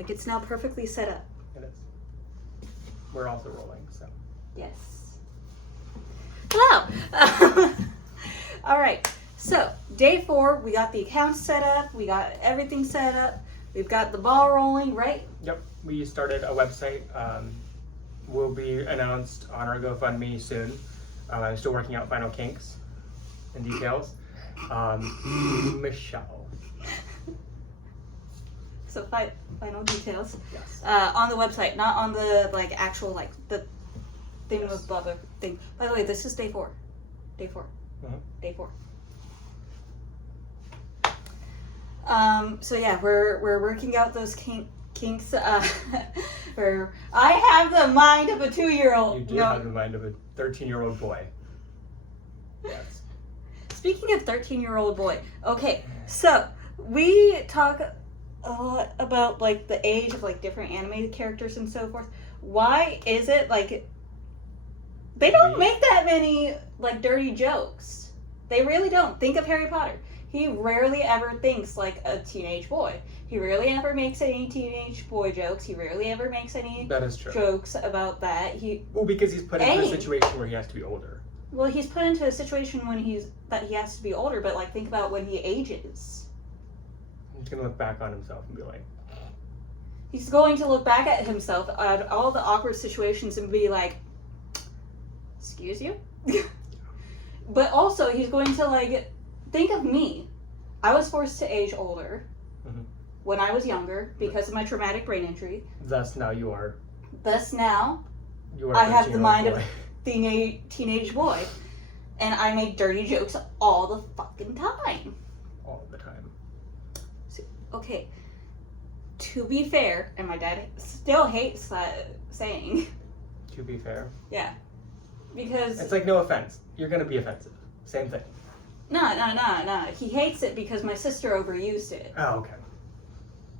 Like, it's now perfectly set up. It is. We're also rolling, so. Yes. Hello! All right. So, day 4, we got the accounts set up. We got everything set up. We've got the ball rolling, right? Yep. We started a website. Will be announced on our GoFundMe soon. I'm still working out final kinks and details. Michelle. So, final details. Yes. On the website, not on the, like, actual, like, the thing with blah, blah, thing. By the way, this is day 4. Day 4. Mm-hmm. Day 4. So yeah, we're working out those kinks. Where I have the mind of a 2-year-old. You do have the mind of a 13-year-old boy. Yes. Speaking of 13-year-old boy, okay, so we talk a lot about like the age of like different animated characters and so forth. Why is it like they don't make that many like dirty jokes? They really don't. Think of Harry Potter. He rarely ever thinks like a teenage boy. He rarely ever makes any teenage boy jokes. He rarely ever makes any jokes about that. Well, because he's put into a situation where he has to be older. Well, he's put into a situation when he has to be older, but like think about when he ages. He's gonna look back on himself and be like, he's going to look back at himself at all the awkward situations and be like, excuse you? But also he's going to like, think of me. I was forced to age older when I was younger because of my traumatic brain injury. Thus now you are. Thus now You are I have the mind boy. of a teenage boy. And I make dirty jokes all the fucking time. All the time. So, okay. To be fair, and my dad still hates that saying. To be fair. Yeah. Because... It's like no offense. You're gonna be offensive. Same thing. No. He hates it because my sister overused it. Oh, okay.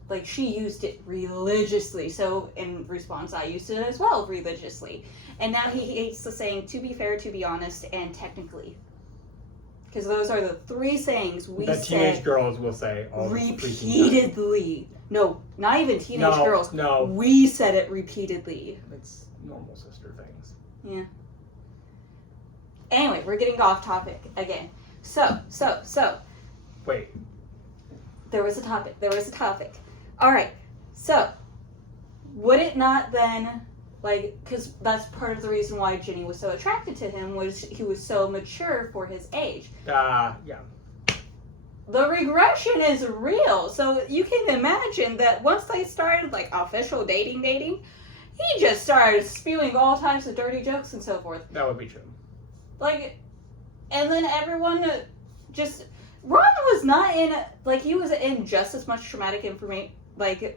Like, she used it religiously. So, in response, I used it as well religiously. And now he hates the saying, to be fair, to be honest, and technically. Because those are the 3 sayings we said... That teenage girls will say all repeatedly. No, not even teenage girls. No. We said it repeatedly. It's normal sister things. Yeah. Anyway, we're getting off topic again. So. Wait. There was a topic. Alright, so, would it not then, like, because that's part of the reason why Ginny was so attracted to him, was he was so mature for his age. Yeah. The regression is real, so you can imagine that once they started, like, official dating, he just started spewing all types of dirty jokes and so forth. That would be true. Like, and then everyone just... Ron was not in, like, he was in just as much traumatic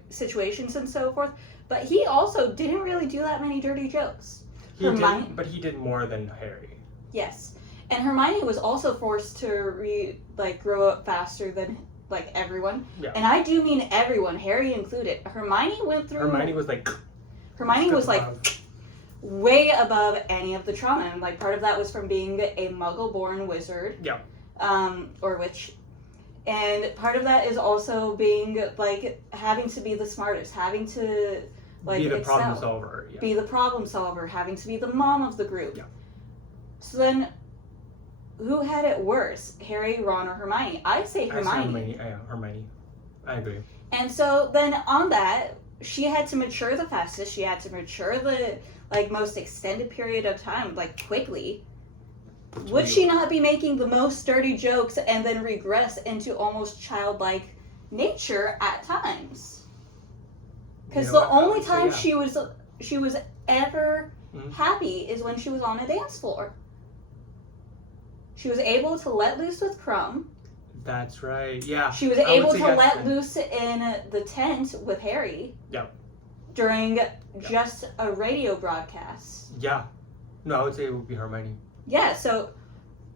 situations and so forth, but he also didn't really do that many dirty jokes. But he did more than Harry. Yes. And Hermione was also forced to grow up faster than, like, everyone. Yeah. And I do mean everyone, Harry included. Hermione was way above any of the trauma, and like part of that was from being a Muggle-born wizard. Yeah. Or witch. And part of that is also being, like, having to be the smartest, having to, like, be the excel. problem solver. Yeah. Be the problem solver, having to be the mom of the group. Yeah. So then, who had it worse, Harry, Ron, or Hermione? I say Hermione. Hermione. I agree. And so then on that, she had to mature the fastest. She had to mature the, like, most extended period of time, like, quickly. Would she not be making the most dirty jokes and then regress into almost childlike nature at times? Because the only time she was ever happy is when she was on a dance floor. She was able to let loose with Crumb. That's right. Yeah. She was able to let loose in the tent with Harry. Yeah. During just a radio broadcast. Yeah. No, I would say it would be Hermione. Yeah, so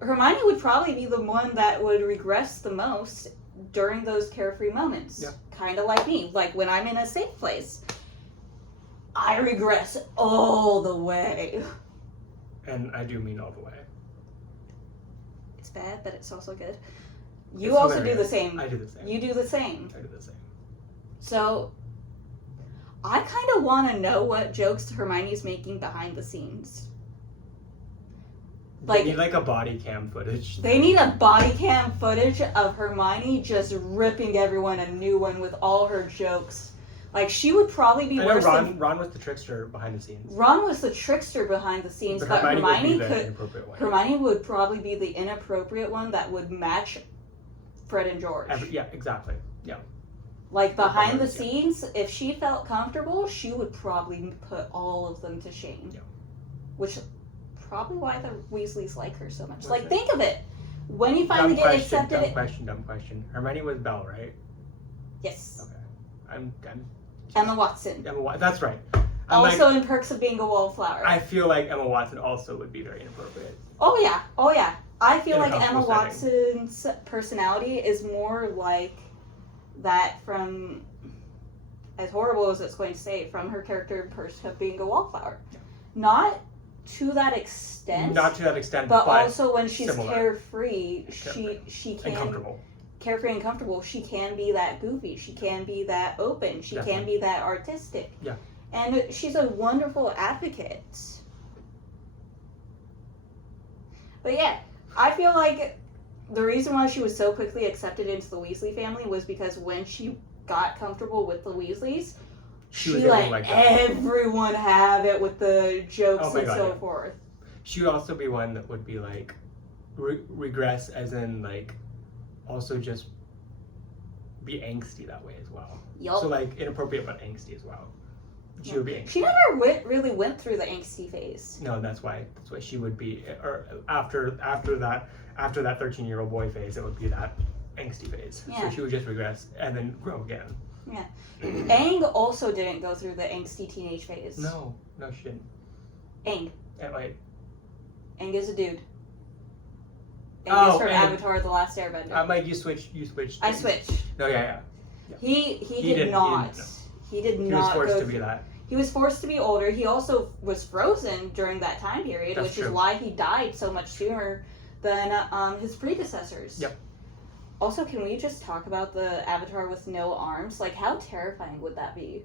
Hermione would probably be the one that would regress the most during those carefree moments. Yeah. Kind of like me. Like, when I'm in a safe place, I regress all the way. And I do mean all the way. It's bad, but it's also good. You also do the same. I do the same. You do the same. I do the same. So, I kind of want to know what jokes Hermione's making behind the scenes. They need like a body cam footage. They need a body cam footage of Hermione just ripping everyone a new one with all her jokes. Like, she would probably be worse than... Ron was the trickster behind the scenes. Ron was the trickster behind the scenes, but Hermione would probably be the inappropriate one that would match Fred and George. Yeah, exactly. Yeah. Like, behind the scenes, if she felt comfortable, she would probably put all of them to shame. Yeah. Which, probably why the Weasleys like her so much. What's like, it? think of it. When you finally get accepted... Dumb question. Hermione was Belle, right? Yes. Okay. I'm Emma Watson. That's right. Also in Perks of Being a Wallflower. I feel like Emma Watson also would be very inappropriate. Oh yeah. I feel like Emma Watson's personality is more like that from, as horrible as it's going to say, from her character in Perks of Being a Wallflower. Yeah. Not to that extent. But also when she's carefree, she can... And comfortable. Carefree and comfortable, she can be that goofy, she can be that open, she can be that artistic. Yeah. And she's a wonderful advocate. But yeah, I feel like the reason why she was so quickly accepted into the Weasley family was because when she got comfortable with the Weasleys, she let everyone have it with the jokes so forth. She would also be one that would be like, regress as in like, also just be angsty that way as well. Yep. So like inappropriate but angsty as well. She would be angsty. She never really went through the angsty phase. No, that's why she would be, or after that 13-year-old boy phase, it would be that angsty phase. Yeah. So she would just regress and then grow again. Yeah. Aang also didn't go through the angsty teenage phase. No, she didn't. Aang. Wait. Aang is a dude. Aang is from Avatar: The Last Airbender. Mike, you switched. I switched. No, yeah. He did not. He did not. He was forced to be that. He was forced to be older. He also was frozen during that time period, which is why he died so much sooner than his predecessors. Yep. Also, can we just talk about the Avatar with no arms? Like, how terrifying would that be?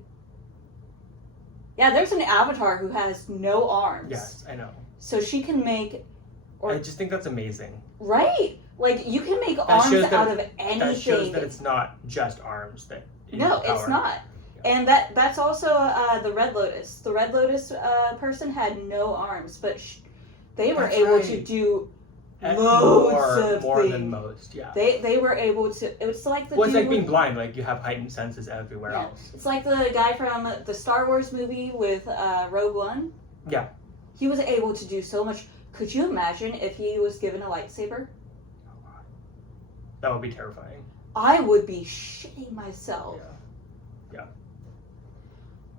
Yeah, there's an Avatar who has no arms. Yes, I know. So she can make... I just think that's amazing. Right? Like, you can make arms out of anything. That shows that it's not just arms that... No, it's not. Yeah. And that's also the Red Lotus. The Red Lotus person had no arms, but they were able to do loads of more things. Than most, yeah. They were able to... It was like the it's like being blind. Like, you have heightened senses everywhere else. It's like the guy from the Star Wars movie with Rogue One. Yeah. He was able to do so much... Could you imagine if he was given a lightsaber? Oh, God. That would be terrifying. I would be shitting myself. Yeah.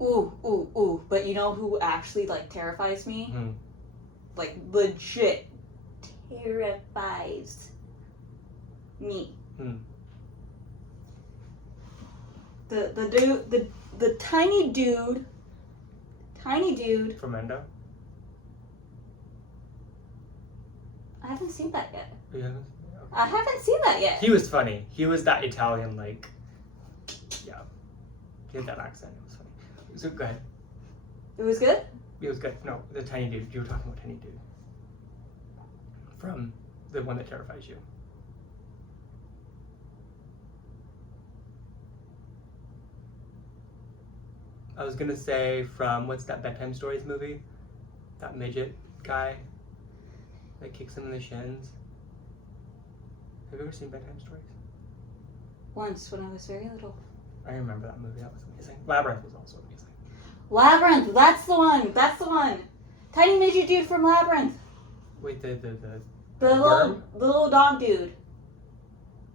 Ooh. But you know who actually, like, terrifies me? Hmm. Like, legit terrifies me. Hmm. The tiny dude. From Endo? I haven't seen that yet. You haven't? Okay. I haven't seen that yet. He was funny. He was that Italian, like, yeah. He had that accent. It was funny. So go ahead. It was good? It was good. No, the tiny dude. You were talking about tiny dude. From the one that terrifies you. I was gonna say from, what's that Bedtime Stories movie? That midget guy that kicks him in the shins. Have you ever seen Bedtime Stories? Once, when I was very little. I remember that movie. That was amazing. Labyrinth was also amazing. Labyrinth! That's the one! Tiny midget dude from Labyrinth! Wait, the little dog dude.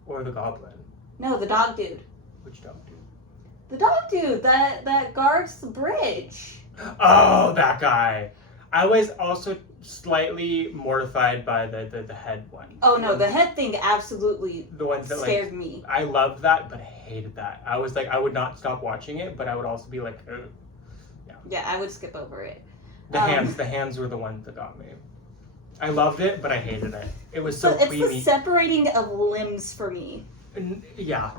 Or the goblin? No, the dog dude. Which dog dude? The dog dude that guards the bridge. Oh, that guy. I was also slightly mortified by the head one. Oh no, the head thing absolutely the ones that scared me. I loved that, but I hated that. I was like, I would not stop watching it, but I would also be like, ugh. Yeah, I would skip over it. The hands were the ones that got me. I loved it, but I hated it. It was so it's creamy. The separating of limbs for me. Yeah,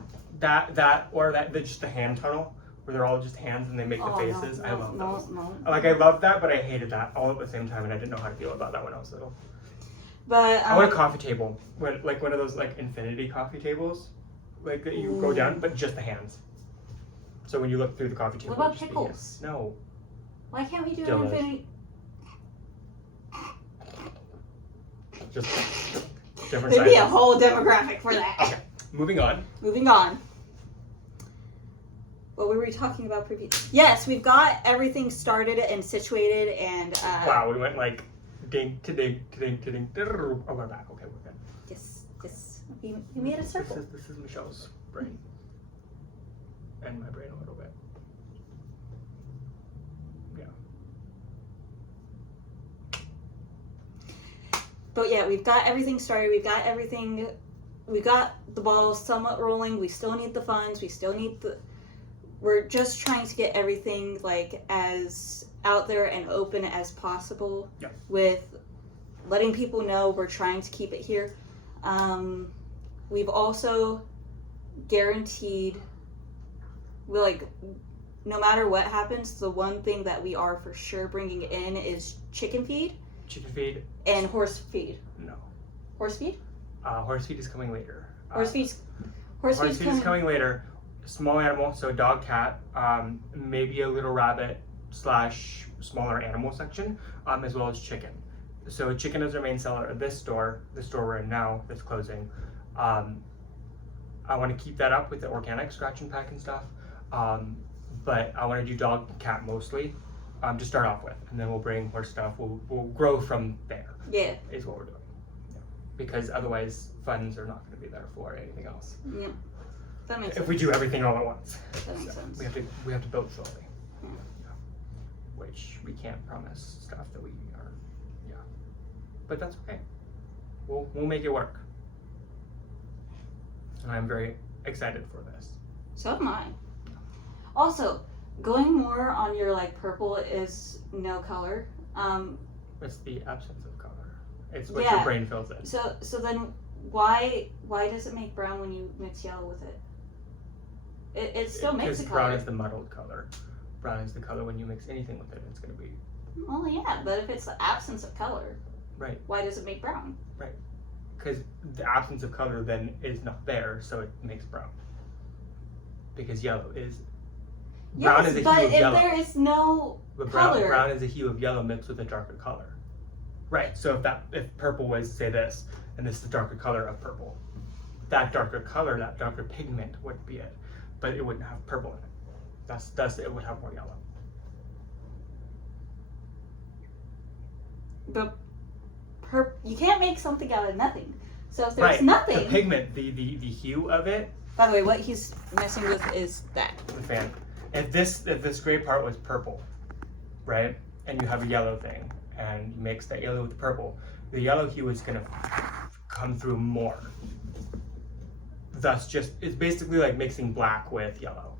just the hand tunnel where they're all just hands and they make the faces. I love those. No. Like, I loved that, but I hated that all at the same time, and I didn't know how to feel about that when I was little. But I want a coffee table, like one of those like infinity coffee tables, like that you go down, but just the hands. So when you look through the coffee table, what about it'll just be pickles? No. Why can't we do an Dildos. infinity? Just different There'd be a sizes. whole demographic for that. Okay, moving on. Moving on. What were we talking about previous? Yes, we've got everything started and situated and Wow, we went like ding to ding to ding to ding. Oh, we're back. Okay, we're good. Yes. You made a circle. This is Michelle's brain. And my brain a little bit. Yeah. But yeah, we've got everything started. We got the ball somewhat rolling. We still need the funds. We're just trying to get everything like as out there and open as possible. Yep. With letting people know we're trying to keep it here. We've also guaranteed, no matter what happens, the one thing that we are for sure bringing in is chicken feed. Chicken feed. And horse feed. No. Horse feed? Horse feed is coming later. Horse feed is coming later. Small animal, so dog, cat, maybe a little rabbit / smaller animal section, as well as chicken. So chicken is our main seller at this store we're in now, that's closing. I want to keep that up with the organic scratch and pack and stuff, but I want to do dog and cat mostly, to start off with, and then we'll bring more stuff. We'll grow from there. Yeah. Is what we're doing. Yeah. Because otherwise funds are not going to be there for anything else. Yeah. That makes sense. If we do everything all at once. That makes sense. We have to build slowly. Yeah. Yeah. Which we can't promise stuff that we are. Yeah. But that's okay. We'll make it work. And I'm very excited for this. So am I. Also, going more on your purple is no color. It's the absence of color. It's what Yeah. your brain fills in. So then why does it make brown when you mix yellow with it? It still makes a Because color. brown is the muddled color. Brown is the color when you mix anything with it. It's going to be Well, yeah, but if it's the absence of color, right. why does it make brown? Because the absence of color then is not there, so it makes brown. Because yellow is brown is a but hue of if yellow. there is no But color, brown is a hue of yellow mixed with a darker color. Right. So if purple was, say, this, and this is the darker color of purple, that darker color, that darker pigment would be it, but it wouldn't have purple in it. Thus it would have more yellow. but you can't make something out of nothing. So if there's Right. nothing, The pigment, the hue of it. by the way, what he's messing with is that. The fan. If this gray part was purple, right, and you have a yellow thing, and you mix that yellow with the purple, the yellow hue is gonna come through more. Thus, it's basically like mixing black with yellow,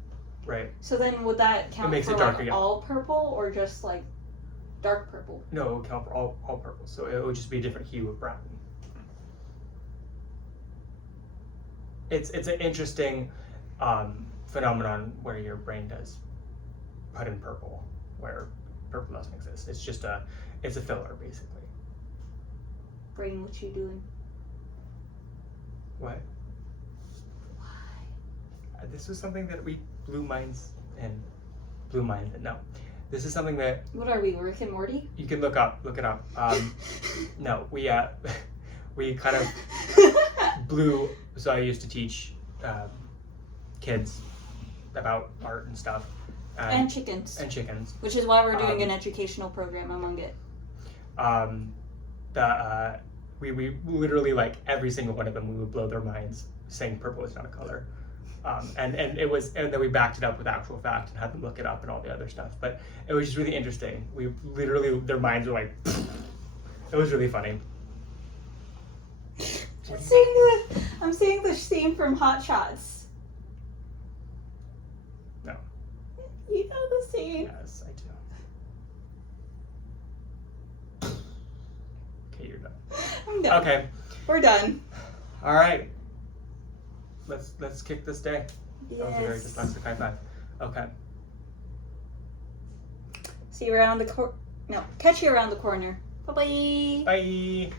right? So then would that count makes for it darker yellow. all purple or just dark purple? No, it would count for all purple, so it would just be a different hue of brown. It's an interesting phenomenon where your brain does put in purple, where purple doesn't exist. It's a filler, basically. Brain, what you doing? What? Why? This was something that we blew minds in. No. This is something that What are we, Rick and Morty? you can look it up. No, we kind of blew. So I used to teach kids about art and stuff. And chickens. And chickens. Which is why we're doing an educational program among it. We literally, every single one of them, we would blow their minds saying purple is not a color. And then we backed it up with actual fact and had them look it up and all the other stuff. But it was just really interesting. We literally, their minds were like, it was really funny. I'm seeing the scene from Hot Shots. No. You know the scene. Yes, I do. Okay, you're done. I'm done. Okay. We're done. All right. Let's kick this day. Yes. That was a very dyslexic high five. Okay. See you around the catch you around the corner. Bye-bye. Bye.